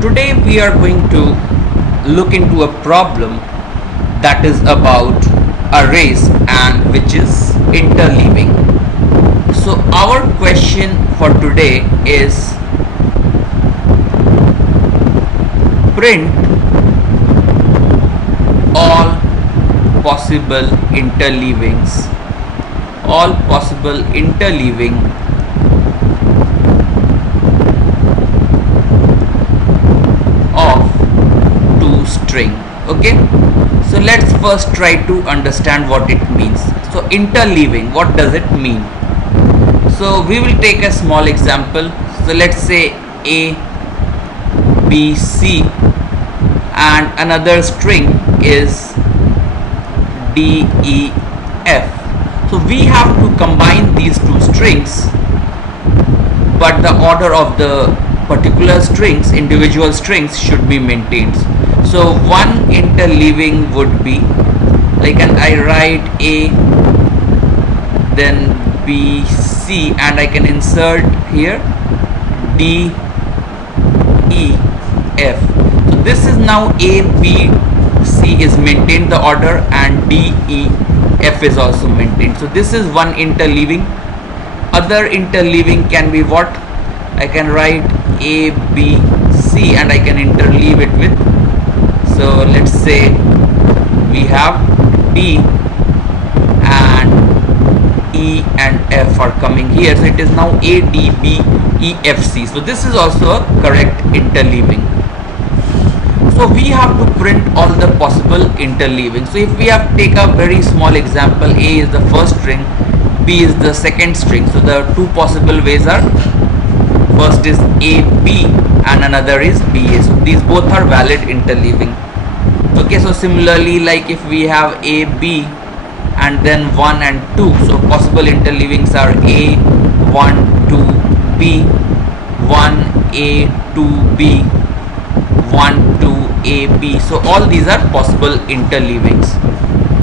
today we are going to look into a problem that is about arrays and which is interleaving. So our question for today is print all possible interleavings, all possible interleaving of two string. Okay, so let's first try to understand what it means. So interleaving, what does it mean? So we will take a small example. So let's say A, B, C and another string is D, E, F. So we have to combine these two strings, but the order of the particular strings, individual strings, should be maintained. So one interleaving would be like, and I write A, then B, C, and I can insert here D, E, F. So this is now A, B, C is maintained the order, and D, E, F is also maintained. So this is one interleaving. Other interleaving can be what? I can write A, B, C and I can interleave it with, so let's say we have D and E and F are coming here. So it is now A, D, B, E, F, C. So this is also a correct interleaving. So we have to print all the possible interleaving. So if we have take a very small example, A is the first string, B is the second string. So the two possible ways are, first is A, B and another is B, A. So these both are valid interleaving. Okay, so similarly, like if we have A, B and then 1 and 2, so possible interleavings are A, 1, 2, B, 1, A, 2, B, 1, 2, A, B. So all these are possible interleavings.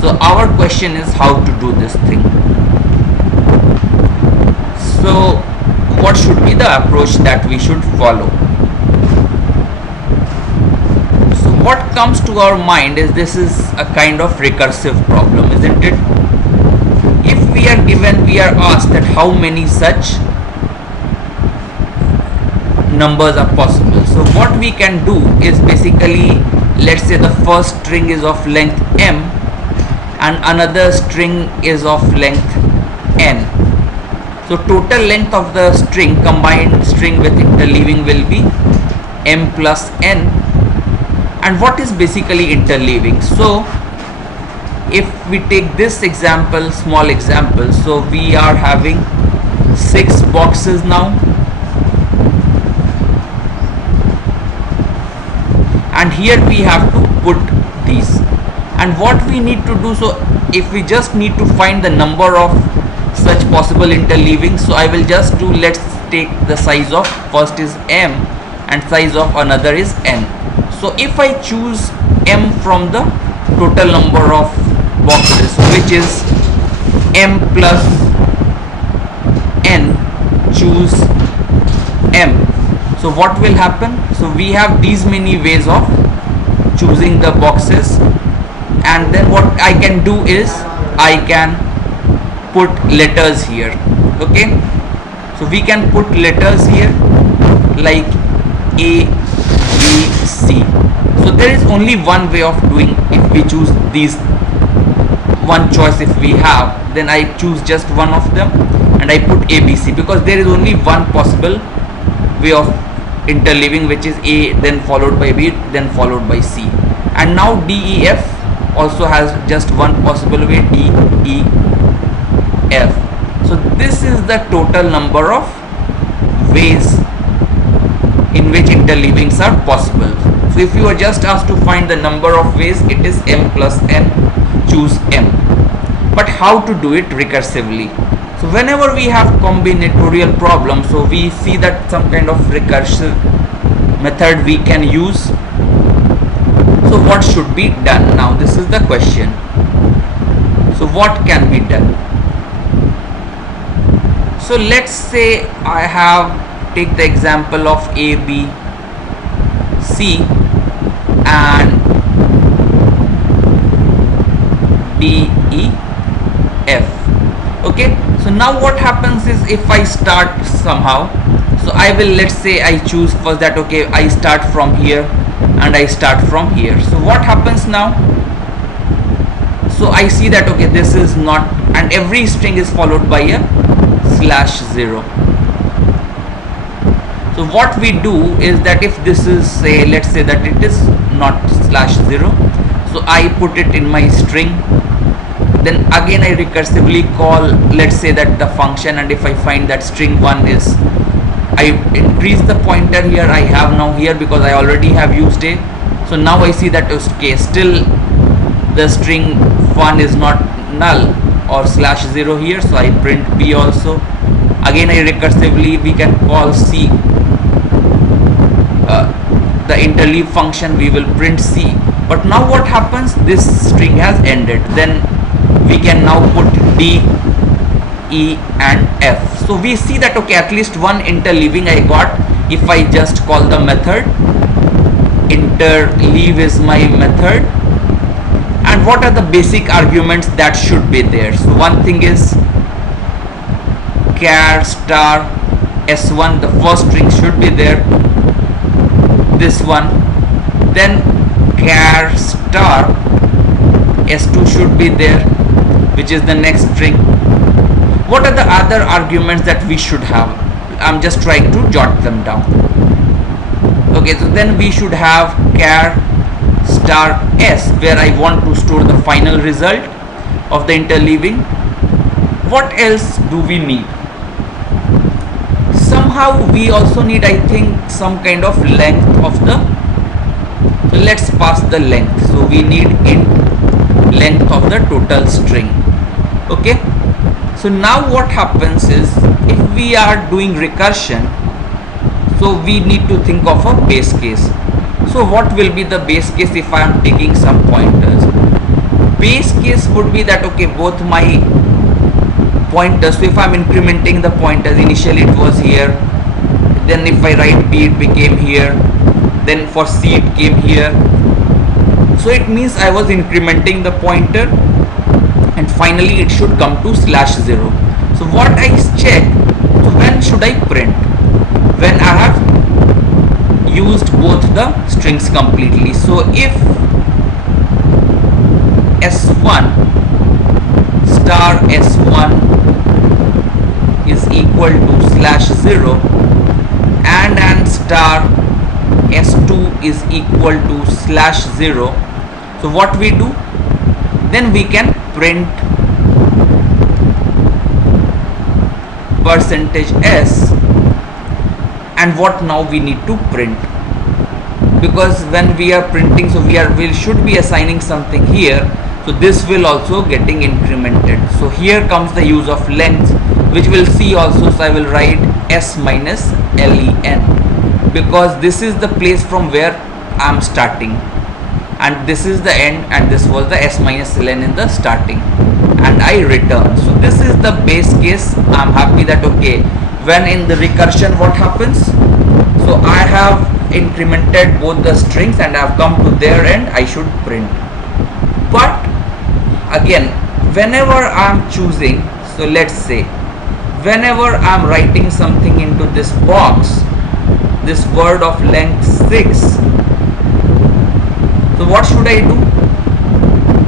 So our question is how to do this thing. So what should be the approach that we should follow? So what comes to our mind is this is a kind of recursive problem, isn't it? If we are given, we are asked that how many such numbers are possible. So what we can do is basically, let's say the first string is of length m and another string is of length n. So total length of the string, combined string with interleaving, will be m plus n. And what is basically interleaving? So if we take this example, small example, so we are having 6 boxes now, and here we have to put these. And what we need to do, so if we just need to find the number of such possible interleaving, so I will just do, let's take the size of first is m and size of another is n. So if I choose m from the total number of boxes, which is m plus n, choose m. So what will happen? So we have these many ways of choosing the boxes, and then what I can do is I can put letters here. Okay, so we can put letters here like A, B, C. So there is only one way of doing. If we choose these, one choice if we have, then I choose just one of them and I put A, B, C, because there is only one possible way of interleaving, which is A then followed by B then followed by C. And now D, E, F also has just one possible way, D, E, F. So this is the total number of ways in which interleavings are possible. So if you are just asked to find the number of ways, it is m plus n, choose m. But how to do it recursively? So whenever we have combinatorial problems, so we see that some kind of recursive method we can use. So what should be done? Now this is the question. So what can be done? So let's say I have, take the example of A, B, C and D, E, F. Okay, so now what happens is, if I start somehow, so I will, let's say I choose first that okay, I start from here and I start from here. So what happens now? So I see that okay, this is not, and every string is followed by a /0. So what we do is that if this is, say, let's say that it is not /0, so I put it in my string, then again I recursively call, let's say that the function, and if I find that string 1 is, I increase the pointer here I have now here because I already have used a. So now I see that okay, still the string 1 is not null or /0 here, so I print B also. Again I recursively, we can call C, the interleave function, we will print C. But now what happens, this string has ended, then we can now put D, E and F. So we see that okay, at least one interleaving I got if I just call the method. Interleave is my method, and what are the basic arguments that should be there? So one thing is char star S1, the first string should be there, this one. Then char star S2 should be there, which is the next string. What are the other arguments that we should have? I'm just trying to jot them down. Okay, so then we should have char star S, where I want to store the final result of the interleaving. What else do we need? Somehow we also need, I think, some kind of length of the, so let's pass the length. So we need int length of the total string. Okay, so now what happens is, if we are doing recursion, so we need to think of a base case. So what will be the base case if I am taking some pointers? Base case would be that okay, both my pointers, so if I am incrementing the pointers, initially it was here, then if I write B it became here, then for C it came here. So it means I was incrementing the pointer, and finally it should come to /0. So what I check, so when should I print? When I have used both the strings completely. So if S1 star S1 is equal to /0 and star S2 is equal to /0, so what we do, then we can print %s, and what now we need to print, because when we are printing, so we should be assigning something here, so this will also getting incremented. So here comes the use of length, which we'll see also. So I will write s minus len, because this is the place from where I am starting, and this is the end, and this was the s minus len in the starting, and I return. So this is the base case. I'm happy that okay, when in the recursion what happens, so I have incremented both the strings and I have come to their end, I should print. But again, whenever I am choosing, so let's say whenever I am writing something into this box, this word of length 6, so what should I do?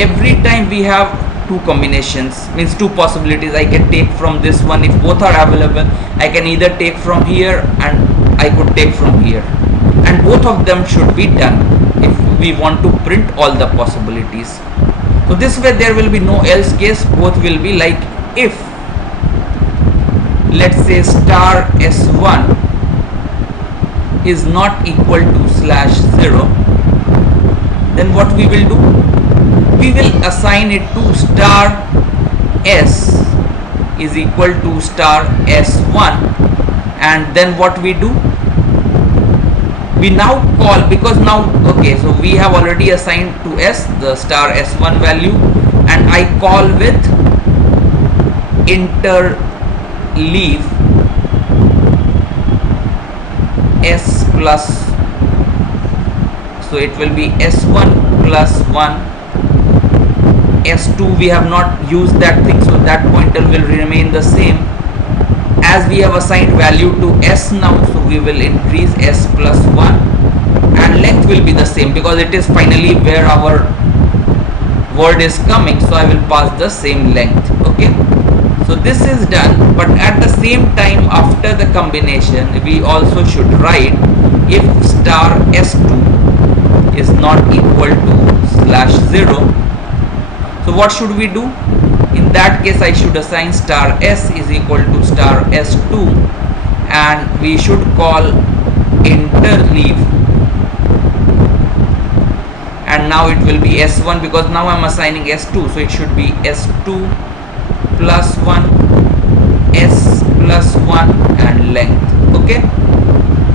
Every time we have two combinations, means two possibilities. I can take from this one, if both are available, I can either take from here and I could take from here, and both of them should be done if we want to print all the possibilities. So this way there will be no else case, both will be like, if let's say star S1 is not equal to /0, then what we will do, we will assign it to star S is equal to star S1, and then what we do, we now call, because now okay, so we have already assigned to S the star S1 value, and I call with interleave S plus So it will be s1 plus 1, s2 we have not used that thing, so that pointer will remain the same. As we have assigned value to s now, so we will increase s plus 1, and length will be the same because it is finally where our word is coming, so I will pass the same length. Okay, so this is done, but at the same time after the combination we also should write if star s2 is not equal to /0. So what should we do? In that case I should assign star s is equal to star s2, and we should call interleave, and now it will be s1 because now I'm assigning s2, so it should be s2 plus 1, s plus 1 and length. Okay,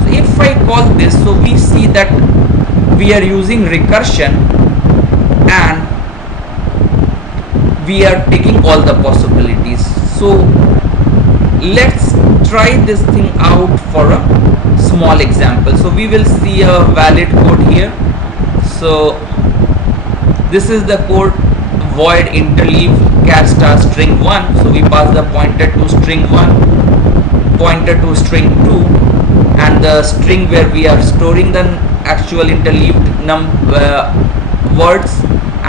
so if I call this, so we see that we are using recursion and we are taking all the possibilities. So let's try this thing out for a small example. So we will see a valid code here. So this is the code, void interleave char star string 1. So we pass the pointer to string 1, pointer to string 2, and the string where we are storing the actual interleaved words,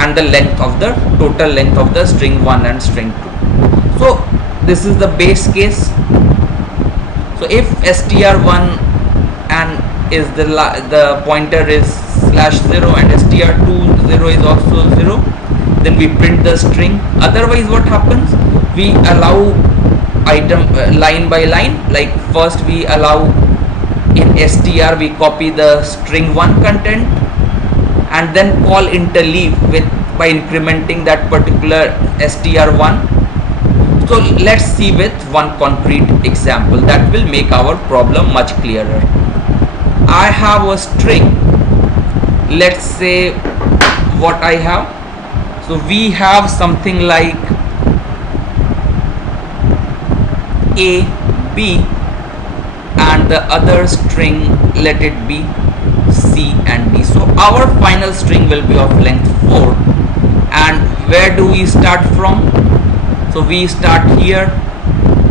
and the length of the total length of the string 1 and string 2. So this is the base case. So if str1 and is the pointer is /0 and str2 0 is also 0, then we print the string. Otherwise what happens, we allow item line by line. Like first we allow in str we copy the string 1 content and then call interleave with by incrementing that particular str1. So let's see with one concrete example that will make our problem much clearer. I have a string, let's say what I have. So we have something like a, b, and the other string, let it be c and d. So our final string will be of length 4. And where do we start from? So we start here.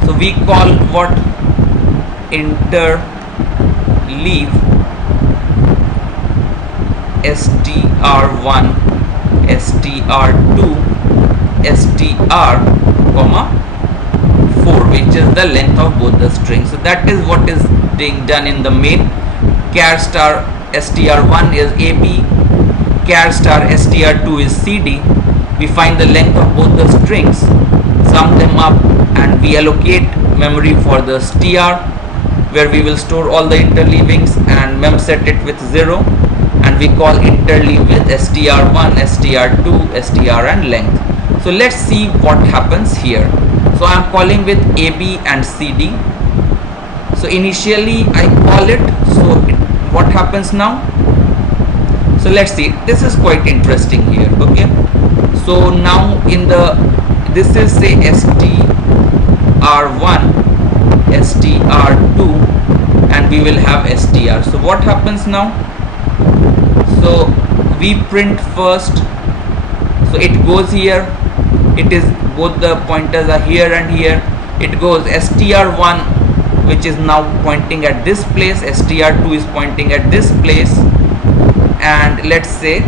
So we call what? Interleave str1, str2, str, comma 4, which is the length of both the strings. So that is what is being done in the main. Char star str1 is ab, char star str2 is cd. We find the length of both the strings, sum them up, and we allocate memory for the str, where we will store all the interleavings and mem set it with 0, and we call interleave with str1, str2, str and length. So let's see what happens here. So I am calling with AB and CD. So initially I call it. So what happens now? So let's see. This is quite interesting here. Okay. So now in the this is say str1, str2, and we will have str. So what happens now? So we print first. So it goes here. It is both the pointers are here and here. It goes str1, which is now pointing at this place, str2 is pointing at this place, and let's say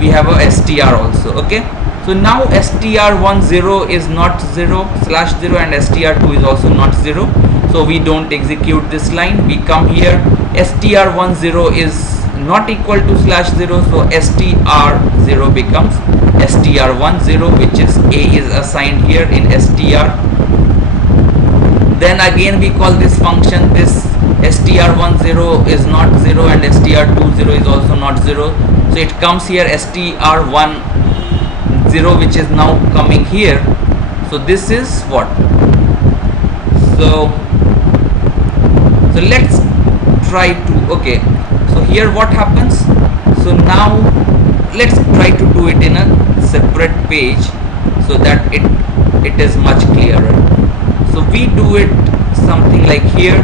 we have a str also. Okay, so now str10 is not 0 /0 and str2 is also not 0, so we don't execute this line. We come here, str10 is not equal to /0, so str0 becomes str10, which is a is assigned here in str. Then again we call this function, this str10 is not 0 and str20 is also not 0, so it comes here str10, which is now coming here. So this is what? So let's try to, okay, so here what happens? So now let's try to do it in a separate page so that it is much clearer. So we do it something like here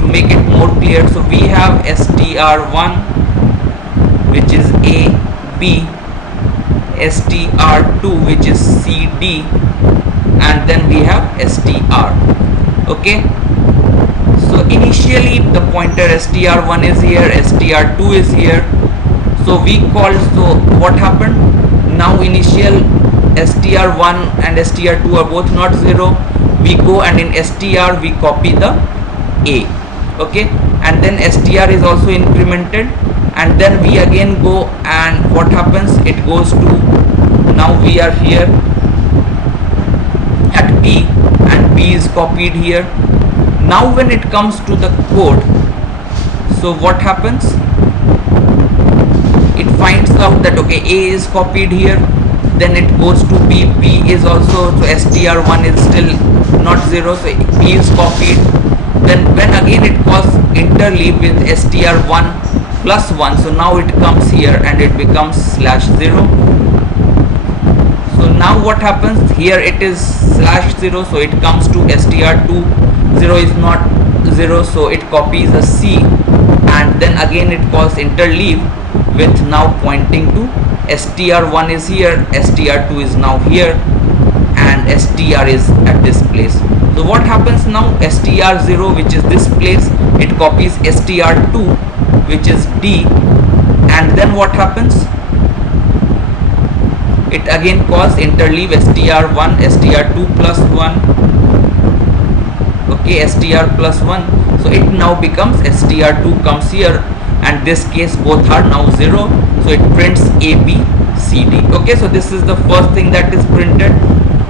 to make it more more clear. So we have str1, which is A, B, str2, which is C, D, and then we have str. Okay, so initially the pointer str1 is here, str2 is here. So we called, so what happened? Now initial str1 and str2 are both not 0. We go and in str we copy the A. Okay, and then str is also incremented, and then we again go, and what happens? It goes to, now we are here at B, and B is copied here. Now when it comes to the code, so what happens? It finds out that okay, A is copied here, then it goes to B, B is also, so str1 is still not 0, so B is copied. Then when again it calls interleave with str1 plus 1, so now it comes here and it becomes /0. So now what happens? Here it is /0, so it comes to str2, 0 is not 0, so it copies a C, and then again it calls interleave with now pointing to str1 is here, str2 is now here, and str is at this place. So what happens now? str0, which is this place, it copies str2, which is D, and then what happens? It again calls interleave str1, str2 plus 1, okay, str plus 1, so it now becomes str2 comes here, and this case both are now 0, so it prints A, B, C, D. Okay, so this is the first thing that is printed.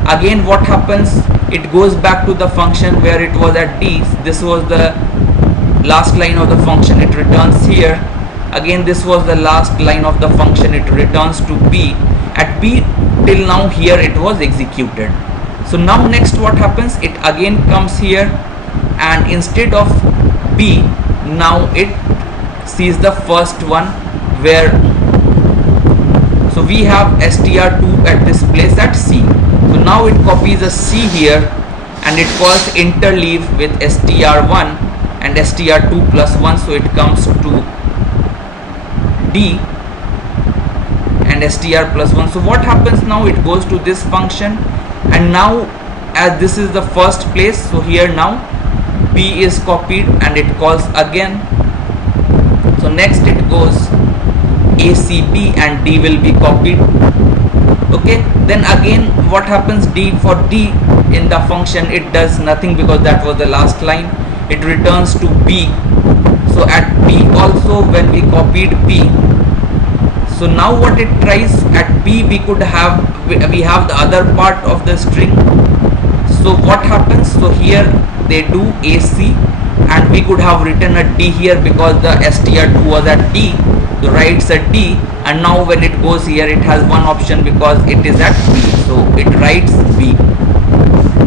Again what happens? It goes back to the function where it was at D. This was the last line of the function, it returns here. Again this was the last line of the function, it returns to B. At B till now here it was executed. So now next what happens? It again comes here, and instead of B, now it sees the first one where, so we have str2 at this place at C. So now it copies a C here, and it calls interleave with str1 and str2 plus 1, so it comes to D and str plus 1. So what happens now? It goes to this function, and now as this is the first place, so here now B is copied and it calls again. So next it goes ACB, and D will be copied. Okay, then again what happens? D, for D in the function it does nothing because that was the last line, it returns to B. So at B also when we copied B, so now what it tries at B, we could have, we have the other part of the string. So what happens? So here they do AC, and we could have written a D here because the str2 was at D, so writes a D, and now when it goes here it has one option because it is at B, so it writes B.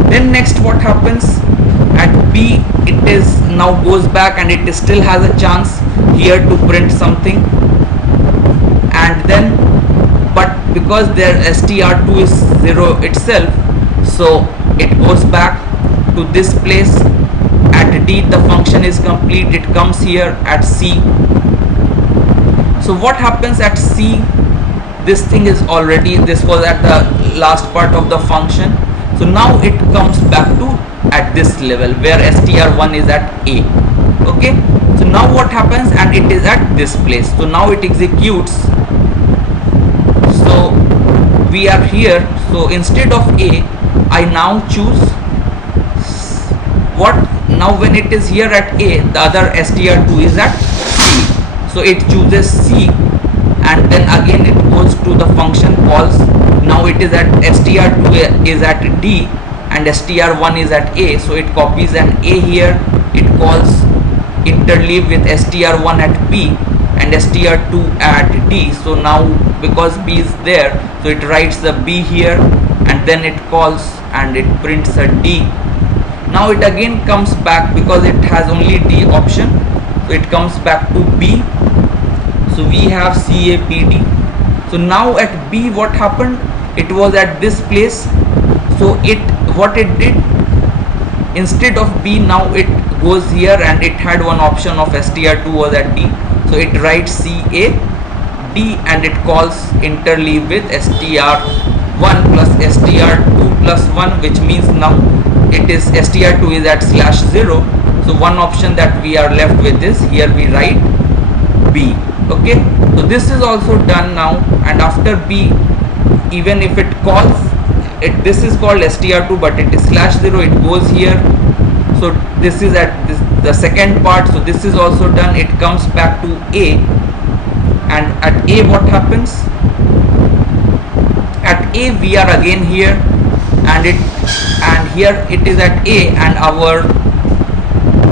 Then next what happens? At B it is now goes back and it still has a chance here to print something, and then but because their str2 is 0 itself, so it goes back to this place. At D the function is complete, it comes here at C. So what happens at C? This thing is already, this was at the last part of the function, so now it comes back to at this level where str1 is at A. Okay, so now what happens? And it is at this place, so now it executes. So we are here, so instead of A I now choose what? Now when it is here at A, the other str2 is at C, so it chooses C, and then again it goes to the function calls. Now it is at str2 is at D and str1 is at A, so it copies an A here, it calls interleave with str1 at B and str2 at D. So now because B is there, so it writes the B here, and then it calls and it prints a D. Now it again comes back because it has only D option, so it comes back to B. So we have CAPD. So now at B what happened? It was at this place, so it, what it did, instead of B, now it goes here, and it had one option of str2 was at D, so it writes CA D, and it calls interleave with str1 plus str2 plus 1, which means now it is str2 is at /0. So one option that we are left with is here we write B. Okay, so this is also done now, and after B, even if it calls it, this is called str2 but it is /0, it goes here. So this is at this, the second part. So this is also done, it comes back to A, and at A what happens? At A we are again here, and here it is at A, and our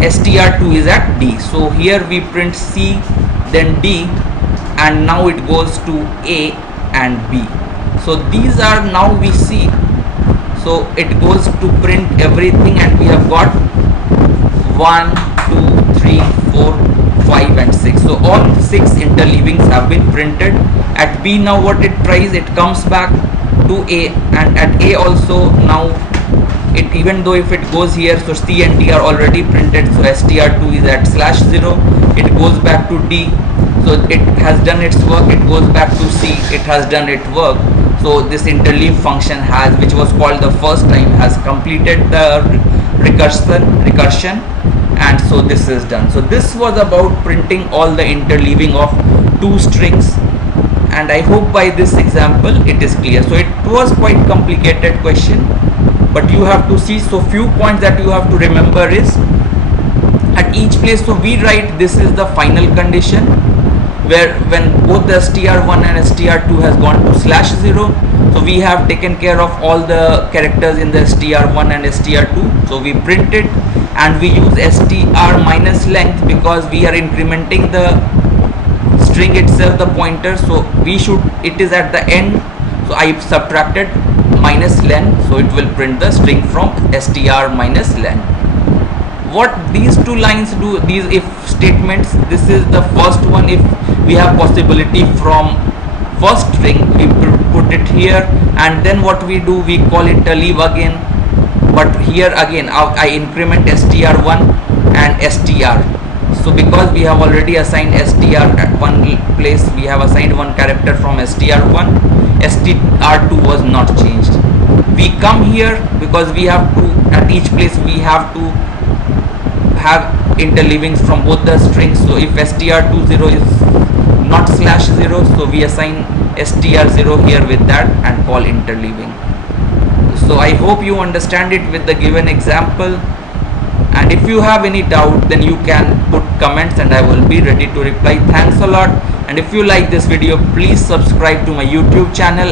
str2 is at D. So here we print C, then D, and now it goes to A and B. So these are now we see. So it goes to print everything, and we have got 1, 2, 3, 4, 5 and 6. So all 6 interleavings have been printed. At B now what it tries, it comes back to A, and at A also now it, even though if it goes here, so C and D are already printed, so str2 is at /0, it goes back to D, so it has done its work, it goes back to C, it has done its work. So this interleave function has, which was called the first time, has completed the recursion, and so this is done. So this was about printing all the interleaving of 2 strings, and I hope by this example it is clear. So it was quite complicated question, but you have to see. So few points that you have to remember is, at each place, so we write this is the final condition, where when both the str1 and str2 has gone to /0, so we have taken care of all the characters in the str1 and str2, so we print it, and we use str minus length because we are incrementing the string itself, the pointer, so we should, it is at the end, so I subtracted minus len, so it will print the string from str minus len. What these 2 lines do, these if statements, this is the first one. If we have possibility from first string, we put it here, and then what we do, we call interleave again, but here again I increment str1 and str. So because we have already assigned str at one place, we have assigned one character from str1, str2 was not changed. We come here because we have to, at each place we have to have interleavings from both the strings. So if str20 is not /0, so we assign str0 here with that and call interleaving. So I hope you understand it with the given example, and if you have any doubt, then you can put comments and I will be ready to reply. Thanks a lot, and if you like this video, please subscribe to my YouTube channel